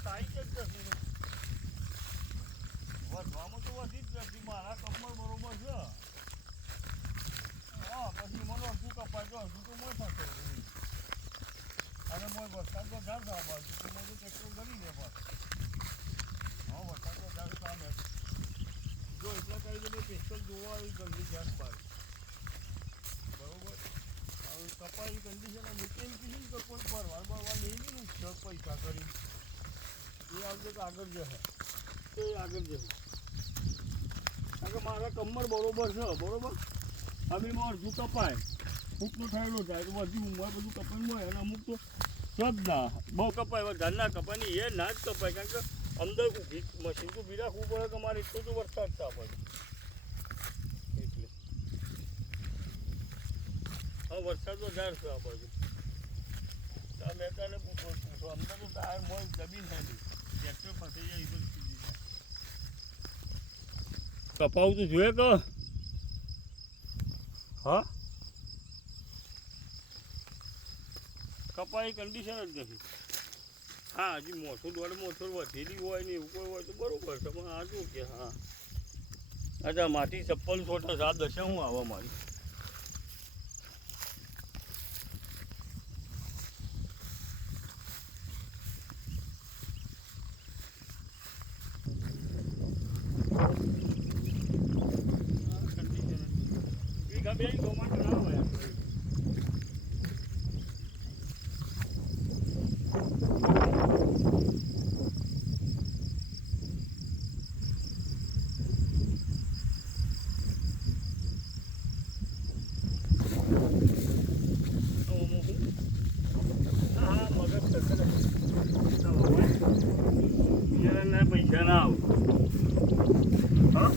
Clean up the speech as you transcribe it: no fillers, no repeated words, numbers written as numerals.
tight જ નથી વધવામાં તો વધી જ નથી મારા કમર બરોબર છે હા પછી મને અડધું કપાય તો અડધું તો મોય થશે અને મોય વરસાદ વધારે થવા બાજુ તો મોય ટ્રેક્ટર ગળી દે પાછું હા વરસાદ વધારે કામ જો એટલા કરી દે પેસ્ટલ જોવા આવી ગંદી ગેસ બાર બરોબર કપાઈ કન્ડિશન મૂકેલી કીધી તો કોઈ ભરવા લઈ નહીં પૈસા કરી એ આવશે તો આગળ જશે તો એ આગળ જશે કારણ કે મારા કમર બરોબર છે બરોબર અમે અડધું કપાય ફૂટનો થયેલો થાય તો બધી ઉંમર બધું કપાઈ હોય અને અમુક તો સદ ના બહુ કપાય વધારે ના કપાય ને એ ના જ કપાય કારણ કે અંદર મશીન તો બી રાખવું પડે કે મારે એટલો તો વરસાદ થવા પડે એટલે હા વરસાદ વધારે થવા બાજુ મેં તને પૂછો અંદર તો ટાયર મોય જમીન નથી ટ્રેક્ટર ફસાઈ જાય એ બધું સીધી જાય કપાવું તો જોઈએ કે હા કપાઈ કન્ડિશન જ નથી હા હજી મોટું દોડ મોટું વધેલી હોય ને એવું કોઈ હોય તો બરાબર છે પણ આ શું કે હા અચ્છા માટી ચપ્પલ છોટા સાત દશે હું આવવા મારી બે ટોમાટો ના હોય હા મગજ પૈસા ના આવ હા